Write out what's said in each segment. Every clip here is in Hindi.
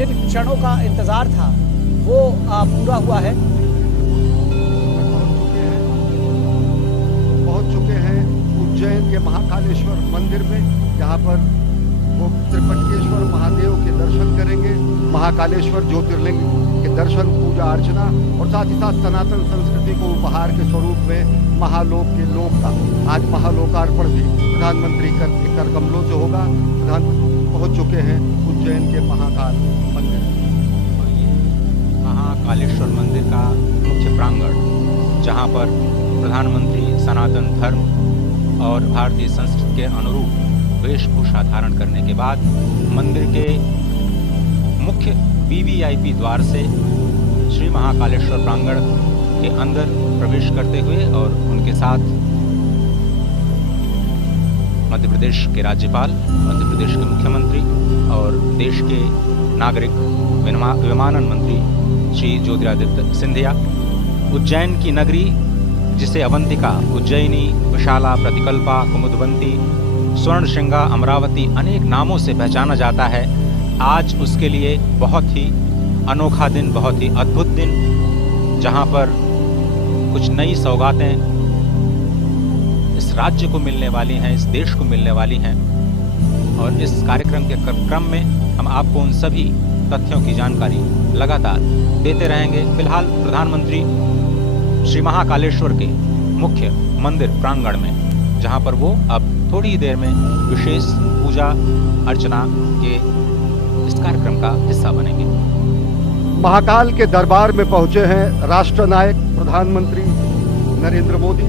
जिन क्षणों का इंतजार था वो पूरा हुआ है। पहुंच चुके हैं उज्जैन के महाकालेश्वर मंदिर में, जहां पर वो त्रिपटकेश्वर महादेव के दर्शन करेंगे, महाकालेश्वर ज्योतिर्लिंग के दर्शन, पूजा अर्चना और साथ ही साथ सनातन संस्कृति को उपहार के स्वरूप में महालोक के लोक का आज महालोकार्पण भी प्रधानमंत्री कर कमलों से होगा। प्रधानमंत्री पहुंच चुके हैं उज्जैन के महाकाल मंदिर। और ये महाकालेश्वर मंदिर का मुख्य प्रांगण, जहां पर प्रधानमंत्री सनातन धर्म और भारतीय संस्कृति के अनुरूप वेशभूषा धारण करने के बाद मंदिर के मुख्य वीवीआईपी द्वार से श्री महाकालेश्वर प्रांगण के अंदर प्रवेश करते हुए और उनके साथ मध्य प्रदेश के राज्यपाल, मध्य प्रदेश के मुख्यमंत्री और देश के नागरिक विमानन मंत्री श्री ज्योतिरादित्य सिंधिया, उज्जैन की नगरी जिसे अवंतिका, उज्जैनी, विशाला, प्रतिकल्पा, कुमुदवंती, स्वर्णशृंगा, अमरावती अनेक नामों से पहचाना जाता है, आज उसके लिए बहुत ही अनोखा दिन, बहुत ही अद्भुत दिन, जहां पर कुछ नई सौगातें इस राज्य को मिलने वाली हैं, इस देश को मिलने वाली हैं। और इस कार्यक्रम के क्रम में हम आपको उन सभी तथ्यों की जानकारी लगातार देते रहेंगे। फिलहाल प्रधानमंत्री श्री महाकालेश्वर के मुख्य मंदिर प्रांगण में, जहां पर वो अब थोड़ी ही देर में विशेष पूजा अर्चना के इस कार्यक्रम का हिस्सा बनेंगे। महाकाल के दरबार में पहुंचे हैं राष्ट्र नायक प्रधानमंत्री नरेंद्र मोदी।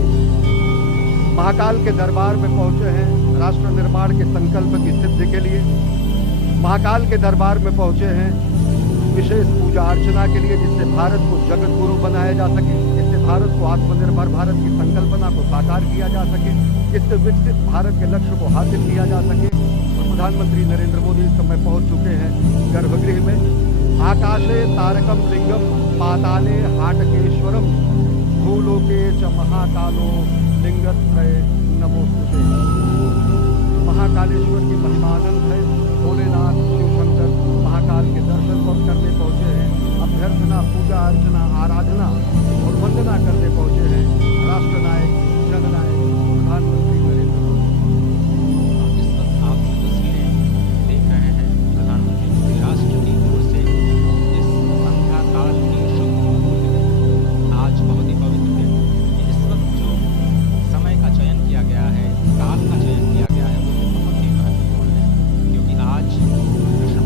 महाकाल के दरबार में पहुंचे हैं राष्ट्र निर्माण के संकल्प की सिद्धि के लिए। महाकाल के दरबार में पहुंचे हैं विशेष पूजा अर्चना के लिए, जिससे भारत को जगत गुरु बनाया जा सके, जिससे भारत को आत्मनिर्भर भारत की संकल्पना को साकार किया जा सके, जिससे विकसित भारत के लक्ष्य को हासिल किया जा सके। और प्रधानमंत्री नरेंद्र मोदी इस समय पहुंच चुके हैं गर्भगृह में। आकाशे तारकम लिंगम पाताले हाटकेश्वरम भूलोके च महाकालो लिंगत्रय नमोस्तुते। महाकालेश्वर की महिमा अनंत है। भोलेनाथ शिव शंकर महाकाल के दर्शन करने पहुंचे हैं। अभ्यर्थना, पूजा अर्चना, आराधना और वंदना करने पहुंचे हैं राष्ट्र नायक, जननायक प्रधानमंत्री नरेंद्र मोदी। इस वक्त आप जो तस्वीरें देख रहे हैं, प्रधानमंत्री मोदी राष्ट्र की ओर से इस संध्या काल की शुभ मुहूर्त में, आज बहुत ही पवित्र दिन, इस वक्त जो समय का चयन किया गया है, काल का चयन किया गया है, वो बहुत ही महत्वपूर्ण है, क्योंकि आज कृष्ण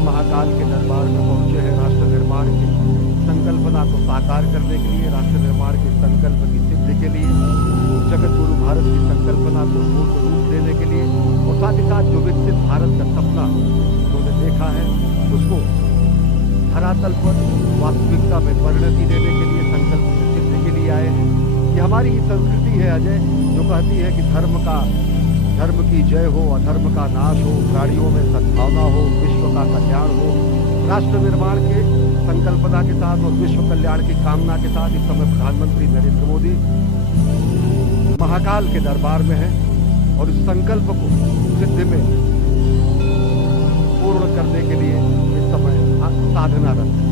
भगवान महाकाल के दरबार में पहुंचे हैं राष्ट्र निर्माण की संकल्पना को साकार करने के लिए, राष्ट्र निर्माण के संकल्प की सिद्धि के लिए, जगत गुरु भारत की संकल्पना को मूर्त रूप देने के लिए, और साथ ही साथ जो विकसित भारत का सपना उन्होंने देखा है उसको धरातल पर वास्तविकता में परिणति देने के लिए, संकल्प की सिद्धि के लिए आए हैं। ये हमारी ही संस्कृति है अजय, जो कहती है कि धर्म की जय हो, अधर्म का नाश हो, प्राणियों में सद्भावना हो, विश्व का कल्याण हो। राष्ट्र निर्माण के संकल्पना के साथ और विश्व कल्याण की कामना के साथ इस समय प्रधानमंत्री नरेंद्र मोदी महाकाल के दरबार में हैं और इस संकल्प को सिद्धि में पूर्ण करने के लिए इस समय साधनारत है।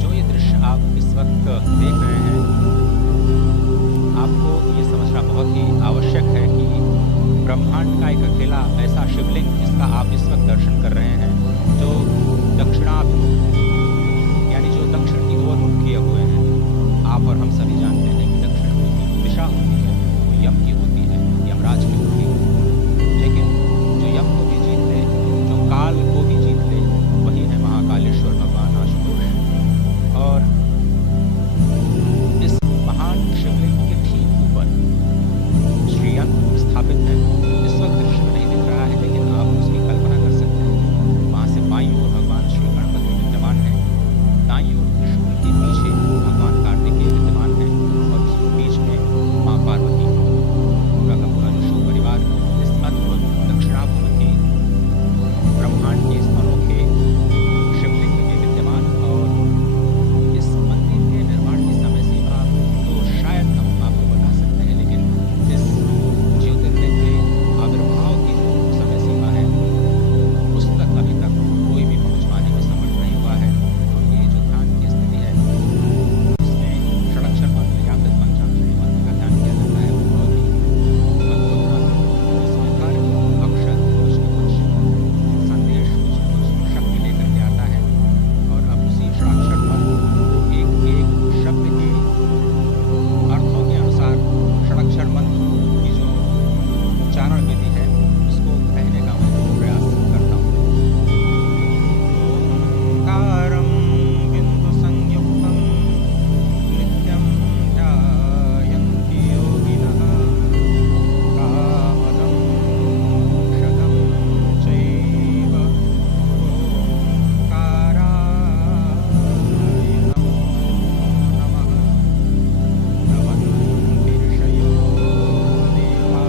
जो ये दृश्य आप इस वक्त देख रहे हैं, आपको ये समझना बहुत ही आवश्यक है कि ब्रह्मांड का एक अकेला ऐसा शिवलिंग जिसका आप इस वक्त दर्शन कर रहे हैं, जो दक्षिणाभिमुख है, यानी जो दक्षिण की ओर मुख किए हुए हैं। आप और हम सभी जानते हैं कि दक्षिण की दिशा होती है वो यम की होती है, यमराज की होती है, लेकिन जो यम को भी जीत ले, जो काल को भी जीत ले, वही है महाकालेश्वर भगवान आशुतोष। और इस महान शिवलिंग के ठीक ऊपर श्रीयंत्र स्थापित है। इस वक्त दृश्य में नहीं दिख रहा है, लेकिन आप उसकी कल्पना कर सकते हैं। वहां से बाईं ओर भगवान श्री गणपति विद्यमान है, दाईं ओर त्रिशूल के पीछे भगवान कार्तिकेय विद्यमान है, और ठीक बीच में मां पार्वती। पूरा का पूरा जो शिव परिवार इस अद्भुत दक्षिणाभिमुखी ब्रह्मांड के इस अनोखे शिवलिंग में विद्यमान। और इस मंदिर के निर्माण की समय सीमा तो शायद हम आपको बता सकते हैं, लेकिन इस ज्योतिर्लिंग के आविर्भाव की जो समय सीमा है उस तक अभी तक कोई भी पहुंच पाने में समर्थ नहीं हुआ है। और ये जो ध्यान की स्थिति है इसमें षडाक्षर मंत्र या फिर पंचाक्षरी मंत्र का ध्यान किया जाता है। बहुत ही अद्भुत मंत्र, इसमें हर अक्षर कुछ न कुछ संदेश, कुछ न कुछ शक्ति लेकर के आता है। और अब उसी षडाक्षर मंत्र को एक एक शब्द के अर्थों के अनुसार षडाक्षर मंत्र की जो उच्चारण विधि है उसको कहने का मैं प्रयास करता हूँ। ओंकारं बिंदु संयुक्तं नित्यं ध्यायन्ति योगिनः कामदं मोक्षदं चैव ओंकाराय नमो नमः। नमन्ति ऋषयो देवा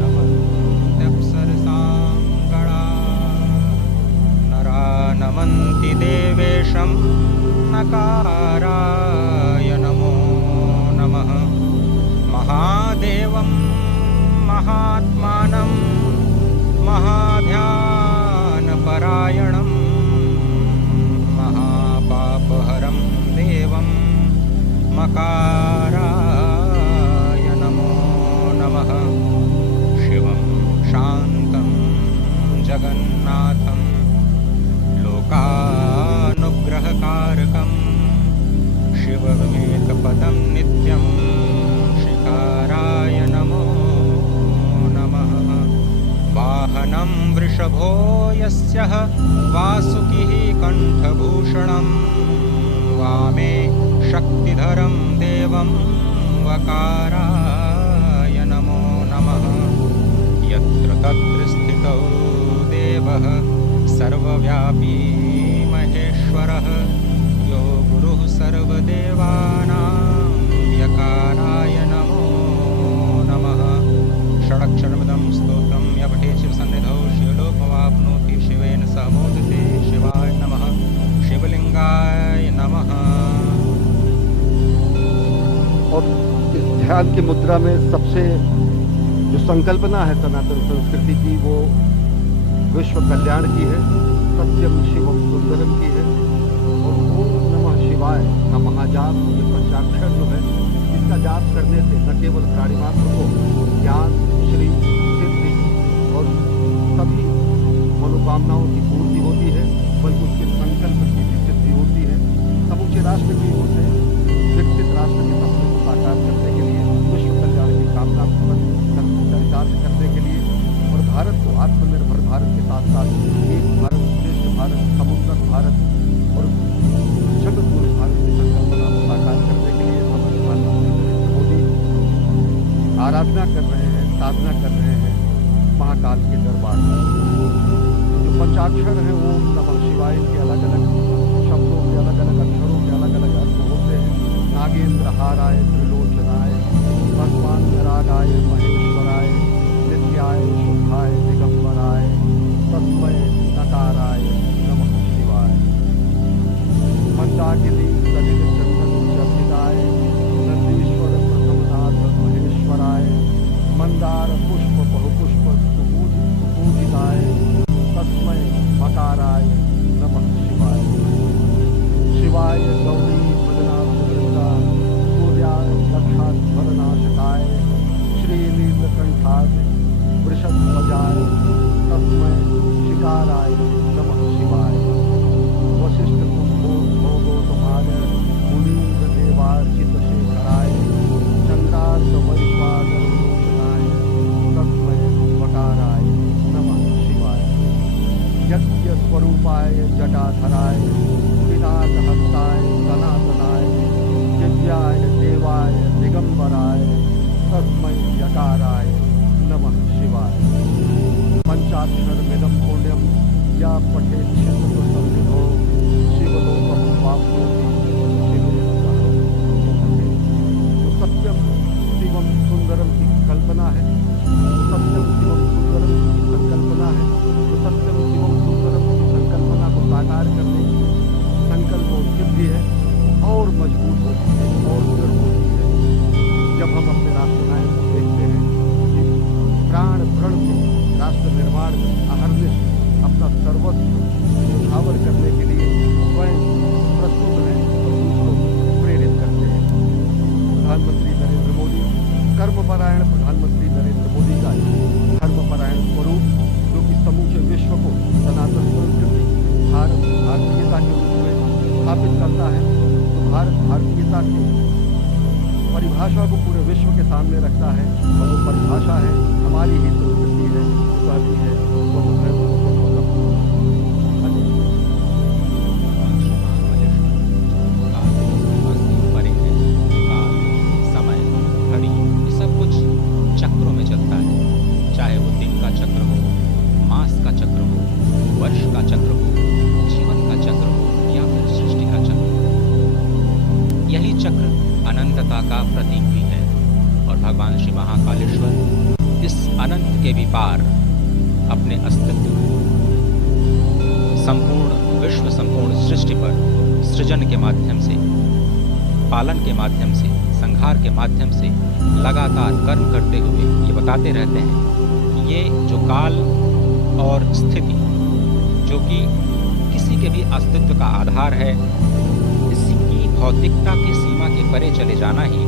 नमन्त्यप्सरसां गणाः नरा नमन्ति देवेशं नकाराय नमो नमः। महादेवं महात्मानं महाध्यानपरायणं महापापहरं देवं मकाराय नमो नमः। शिवं शान्तं जगन्नाथं लोकानुग्रहकारकं शिवमेकपदं नित्यं शिकाराय नमो नमः। वाहनं वृषभो यस्यः वासुकिः कण्ठभूषणं वामे शक्तिधरं देवं वकाराय नमो नमः। यत्र तत्र स्थितो देवः सर्वव्यापी महेश्वरः यो गुरुः सर्वदेवानां यकाराय नमो नमः। षडक्षरमिदं स्तोत्रं य पठेत् शिवसन्निधौ शिवलोकमाप्नोति शिवेन सह मोदते। शिवाय नमः, शिवलिंगाय नमः। और इस ध्यान की मुद्रा में सबसे जो संकल्पना है सनातन संस्कृति की, वो विश्व कल्याण की है, सत्यम शिवम सुंदरम की है। और ओम नमः शिवाय का महाजाप, ये पंचाक्षर जो है, इसका जाप करने से न केवल प्राणी मात्र को ज्ञान, श्री, सिद्धि और सभी मनोकामनाओं की पूर्ति होती है, बल्कि उसके संकल्प की भी सिद्धि होती है। समूचे राष्ट्र की ओर से विकसित राष्ट्र के सपने को साकार करने के लिए, विश्व कल्याण की कामना को चरितार्थ करने के लिए और भारत को आत्मनिर्भर भारत के साथ साथ साधना कर रहे हैं महाकाल के दरबार में। जो पंचाक्षर हैं ओम नमः शिवाय के अलग अलग शब्दों के अलग अलग अक्षरों के अलग अलग अर्थ होते हैं। नागेंद्र हाराय त्रिलोचनाय भगवान रागाय महेश्वराय नित्याय शुद्धाय दिगंबराय तस्मै नकाराय नमः शिवाय। मंदाकिनी सलिल चंदन चर्चिताय नंदीश्वर प्रथमनाथ महेश्वराय मंदार पुष्प बहुपुष्प सुपूजिताय तस्मै मकाराय नमः शिवाय। शिवाय गौरी भजनावृंदा सूर्याय दक्षाध्वरनाशकाय श्रीनीलकंठाय वृषध्वजाय तस्मै शिकाराय नमः शिवाय। वशिष्ठ कुंभोद्भवोतमाय मुनीन्द्र देवार्चित शेखराय चंद्रार्क वैश्वानरोचनाय तस्मै वकाराय नमः शिवाय। यज्ञ स्वरूपाय जटाधराय विनाशहस्ताय सनातनाय दिव्याय देवाय दिगंबराय तस्मै यकाराय नमः शिवाय। पंचाक्षरमिदं पुण्यं या पठेच्छित्तसंनिधो शिवलोकं वाप्नोति शिवेन सह। जो सत्यम शिवम सुंदरम की कल्पना है, जो सत्यम शिवम सुंदरम की संकल्पना है, जो सत्यम शिवम सुंदरम की संकल्पना को साकार करने की संकल्प और सिद्धि है, वो और मजबूत होती है और दृढ़ होती है जब हम अपने राष्ट्रनायक को देखते हैं कि प्राण प्रण से राष्ट्र निर्माण में अहर्निश अपना सर्वस्व न्यौछावर करने के लिए स्वयं प्रस्तुत हैं और दूसरों को प्रेरित करते हैं। प्रधानमंत्री नरेंद्र मोदी, कर्मपरायण प्रधानमंत्री नरेंद्र मोदी का धर्मपरायण स्वरूप जो कि समूचे विश्व को सनातन संस्कृति भारतीयता के रूप में स्थापित करता है, तो भारत भारतीयता की परिभाषा को पूरे विश्व के सामने रखता है और वो परिभाषा है हमारी ही संस्कृति है, जो कहती है वो है समय घड़ी ये सब कुछ चक्रों में चलता है, चाहे वो दिन का चक्र हो, मास का चक्र हो, वर्ष का चक्र हो, जीवन का चक्र हो या फिर सृष्टि का चक्र। यही चक्र अनंतता का प्रतीक भी है और भगवान श्री महाकालेश्वर इस अनंत के भी पार अपने अस्तित्व संपूर्ण विश्व संपूर्ण सृष्टि पर सृजन के माध्यम से, पालन के माध्यम से, संहार के माध्यम से लगातार कर्म करते हुए ये बताते रहते हैं कि ये जो काल और स्थिति जो कि किसी के भी अस्तित्व का आधार है, इसी की भौतिकता की सीमा के परे चले जाना ही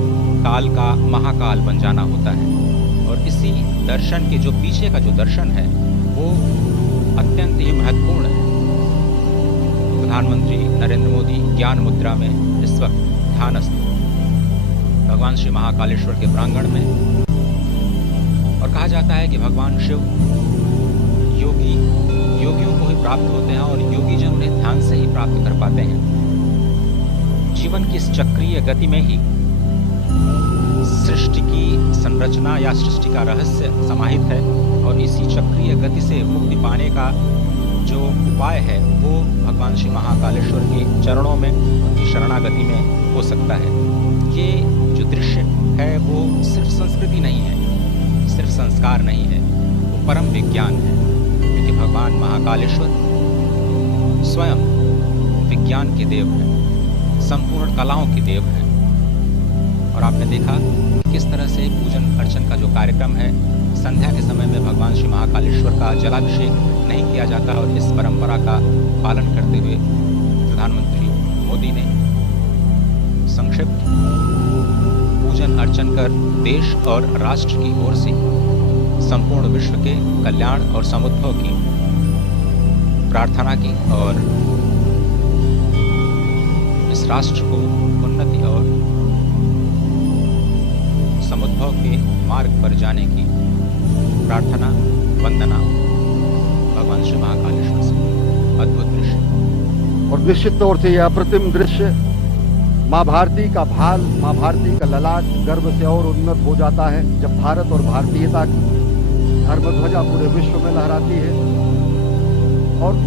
काल का महाकाल बन जाना होता है। और इसी दर्शन के जो पीछे का जो दर्शन है वो अत्यंत ही महत्वपूर्ण है। प्रधानमंत्री नरेंद्र मोदी ज्ञान मुद्रा में इस वक्त ध्यानस्थ भगवान श्री महाकालेश्वर के प्रांगण में, और कहा जाता है कि भगवान शिव योगियों को ही प्राप्त होते हैं और योगी जन उन्हें ध्यान से ही प्राप्त कर पाते हैं। जीवन की इस चक्रीय गति में ही सृष्टि की संरचना या सृष्टि का रहस्य समाहित है और इसी चक्रीय गति से मुक्ति पाने का जो उपाय है वो भगवान श्री महाकालेश्वर के चरणों में, उनकी शरणागति में हो सकता है। ये जो दृश्य है वो सिर्फ संस्कृति नहीं है, सिर्फ संस्कार नहीं है, वो परम विज्ञान है, क्योंकि भगवान महाकालेश्वर स्वयं विज्ञान के देव हैं, संपूर्ण कलाओं के देव हैं। और आपने देखा किस तरह से पूजन अर्चन का जो कार्यक्रम है, संध्या के समय में भगवान श्री महाकालेश्वर का जलाभिषेक नहीं किया जाता और इस परंपरा का पालन करते हुए प्रधानमंत्री मोदी ने संक्षिप्त पूजन अर्चन कर देश और राष्ट्र की ओर से संपूर्ण विश्व के कल्याण और समुद्भव की प्रार्थना की और इस राष्ट्र को उन्नति और समुद्भव के मार्ग पर जाने की प्रार्थना वंदना भगवान श्री महाकालेश्वर से। अद्भुत दृश्य और निश्चित तौर से यह अप्रतिम दृश्य माँ भारती का भाल, माँ भारती का ललाट गर्व से और उन्नत हो जाता है जब भारत और भारतीयता की धर्मध्वजा पूरे विश्व में लहराती है। और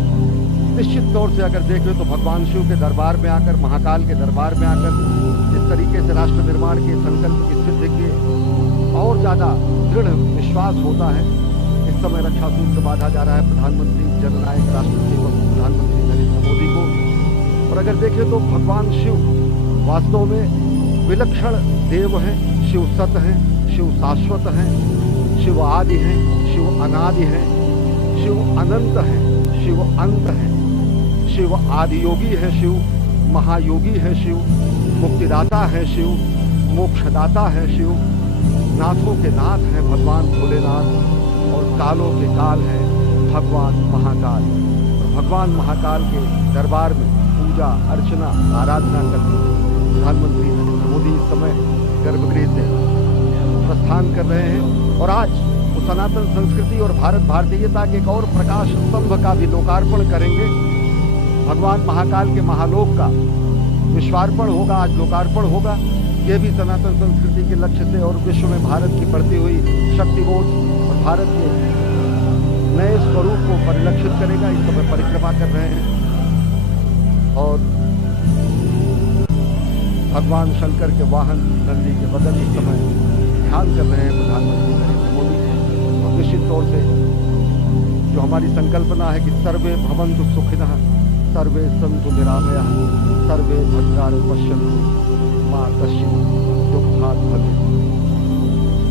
निश्चित तौर से अगर देखें तो भगवान शिव के दरबार में आकर, महाकाल के दरबार में आकर जिस तरीके से राष्ट्र निर्माण के संकल्प की सिद्धि के और ज्यादा दृढ़ विश्वास होता है। इस समय रक्षा सूत्र बांधा जा रहा है प्रधानमंत्री जननायक राष्ट्र सेवक प्रधानमंत्री नरेंद्र मोदी को। और अगर देखें तो भगवान शिव वास्तव में विलक्षण देव हैं, शिव सत हैं, शिव शाश्वत हैं, शिव आदि हैं, शिव अनादि हैं, शिव अनंत हैं, शिव अंत हैं, शिव आदि योगी है, शिव महायोगी है, शिव मुक्तिदाता है, शिव मोक्षदाता है, शिव नाथों के नाथ है भगवान भोलेनाथ, और कालों के काल है भगवान महाकाल। और भगवान महाकाल के दरबार में पूजा अर्चना आराधना करते प्रधानमंत्री नरेंद्र मोदी इस समय गर्भगृह से प्रस्थान कर रहे हैं। और आज वो सनातन संस्कृति और भारत भारतीयता के एक और प्रकाश स्तंभ का भी लोकार्पण करेंगे। भगवान महाकाल के महालोक का विश्वार्पण होगा, आज लोकार्पण होगा। ये भी सनातन संस्कृति के लक्ष्य से और विश्व में भारत की बढ़ती हुई शक्तिबोध और भारत के नए स्वरूप को परिलक्षित करेगा। इस समय परिक्रमा कर रहे हैं और भगवान शंकर के वाहन नंदी के बदल इस समय ध्यान कर रहे हैं प्रधानमंत्री नरेंद्र मोदी। और निश्चित तौर से जो हमारी संकल्पना है कि सर्वे भवन्तु सुखिनः, सर्वे सन्तु निरामयाः, सर्वे भद्राणि पश्यन्तु मां कश्चित् दुःखात् भवेत्।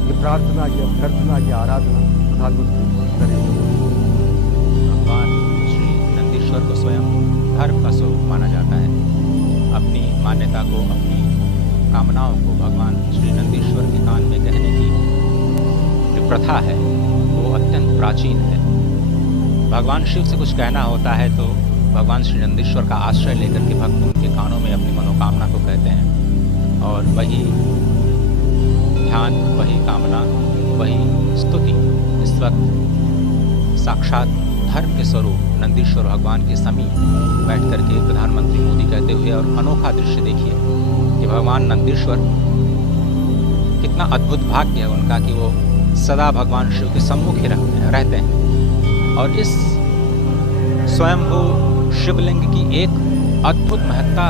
ये प्रार्थना, ये अभ्यर्थना, ये आराधना प्रधानमंत्री नरेंद्र मोदी। भगवान श्री नंदीश्वर को स्वयं धर्म का स्वरूप माना जाता है। अपनी मान्यता को, अपनी कामनाओं को भगवान श्री नंदीश्वर के कान में कहने की जो प्रथा है वो अत्यंत प्राचीन है। भगवान शिव से कुछ कहना होता है तो भगवान श्री नंदीश्वर का आश्रय लेकर के भक्त उनके कानों में अपनी मनोकामना को कहते हैं, और वही ध्यान, वही कामना, वही स्तुति इस वक्त साक्षात धर्म के स्वरूप नंदीश्वर भगवान के समीप बैठ करके प्रधानमंत्री मोदी कहते हुए। और अनोखा दृश्य देखिए कि भगवान नंदीश्वर, कितना अद्भुत भाग्य है उनका कि वो सदा भगवान शिव के सम्मुख ही रहते हैं। और इस स्वयंभू शिवलिंग की एक अद्भुत महत्ता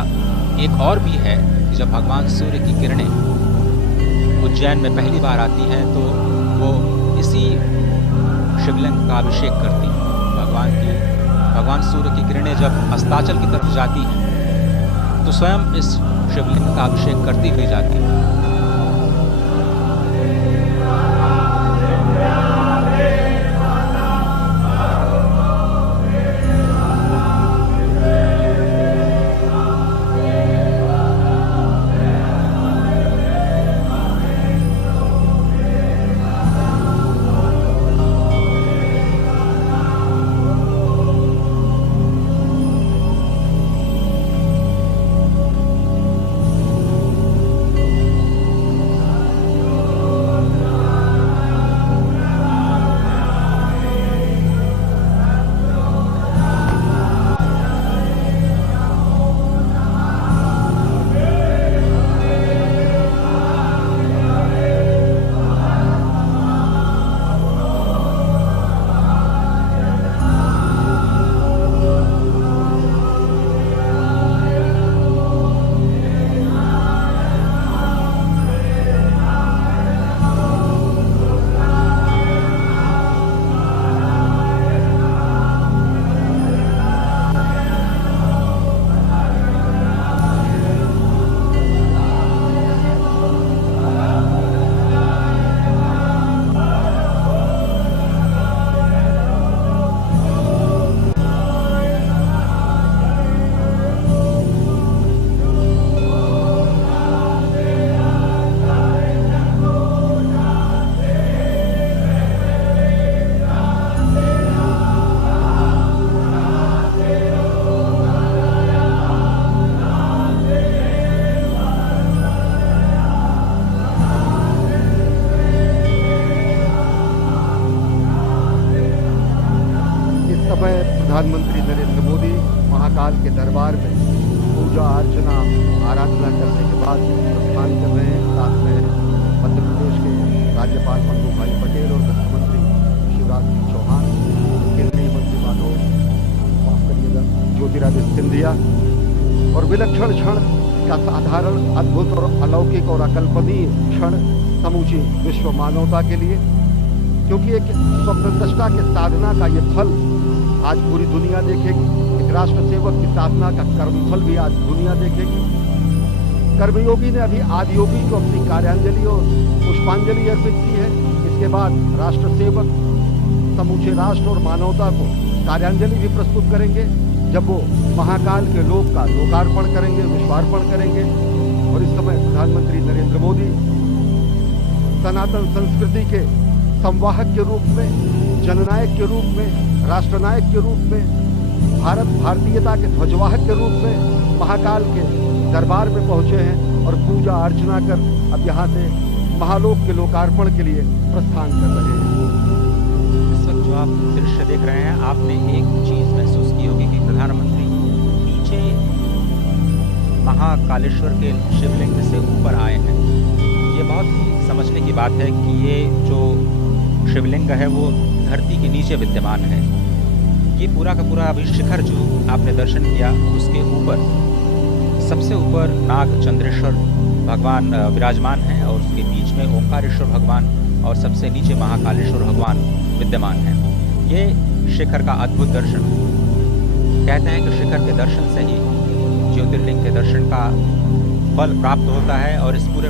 एक और भी है कि जब भगवान सूर्य की किरणें उज्जैन में पहली बार आती हैं तो वो इसी शिवलिंग का अभिषेक करती हैं। भगवान सूर्य की किरणें जब अस्ताचल की तरफ जाती हैं तो स्वयं इस शिवलिंग का अभिषेक करती हुई जाती है। प्रधानमंत्री नरेंद्र मोदी महाकाल के दरबार में पूजा अर्चना आराधना करने के बाद प्रस्थान कर रहे हैं। साथ में मध्य प्रदेश के राज्यपाल मंगू भाई पटेल और मुख्यमंत्री शिवराज सिंह चौहान, केंद्रीय मंत्री माफ करिएगा ज्योतिरादित्य सिंधिया। और विलक्षण क्षण का साधारण, अद्भुत और अलौकिक और अकल्पनीय क्षण समूची विश्व मानवता के लिए, क्योंकि एक स्वप्नदृष्टा के साधना का ये फल आज पूरी दुनिया देखेगी। एक राष्ट्र सेवक की साधना का कर्मफल भी आज दुनिया देखेगी। कर्मयोगी ने अभी आदियोगी को अपनी कार्यांजलि और पुष्पांजलि अर्पित की है। इसके बाद राष्ट्र सेवक समूचे राष्ट्र और मानवता को कार्यांजलि भी प्रस्तुत करेंगे, जब वो महाकाल के लोक का लोकार्पण करेंगे, विश्वार्पण करेंगे। और इस समय प्रधानमंत्री नरेंद्र मोदी सनातन संस्कृति के संवाहक के रूप में, जननायक के रूप में, राष्ट्रनायक के रूप में, भारतीयता के ध्वजवाहक के रूप में महाकाल के दरबार में पहुंचे हैं और पूजा अर्चना कर अब यहाँ से महालोक के लोकार्पण के लिए प्रस्थान कर रहे हैं। इस वक्त जो आप दृश्य देख रहे हैं, आपने एक चीज महसूस की होगी कि प्रधानमंत्री नीचे महाकालेश्वर के शिवलिंग से ऊपर आए हैं। ये बहुत ही समझने की बात है कि ये जो शिवलिंग है वो धरती के नीचे विद्यमान है। ये पूरा का पूरा अभी शिखर जो आपने दर्शन किया, उसके ऊपर सबसे ऊपर नाग चंद्रेश्वर भगवान विराजमान हैं और उसके बीच में ओंकारेश्वर भगवान और सबसे नीचे महाकालेश्वर भगवान विद्यमान हैं। ये शिखर का अद्भुत दर्शन, कहते हैं कि शिखर के दर्शन से ही ज्योतिर्लिंग के दर्शन का फल प्राप्त होता है और इस पूरे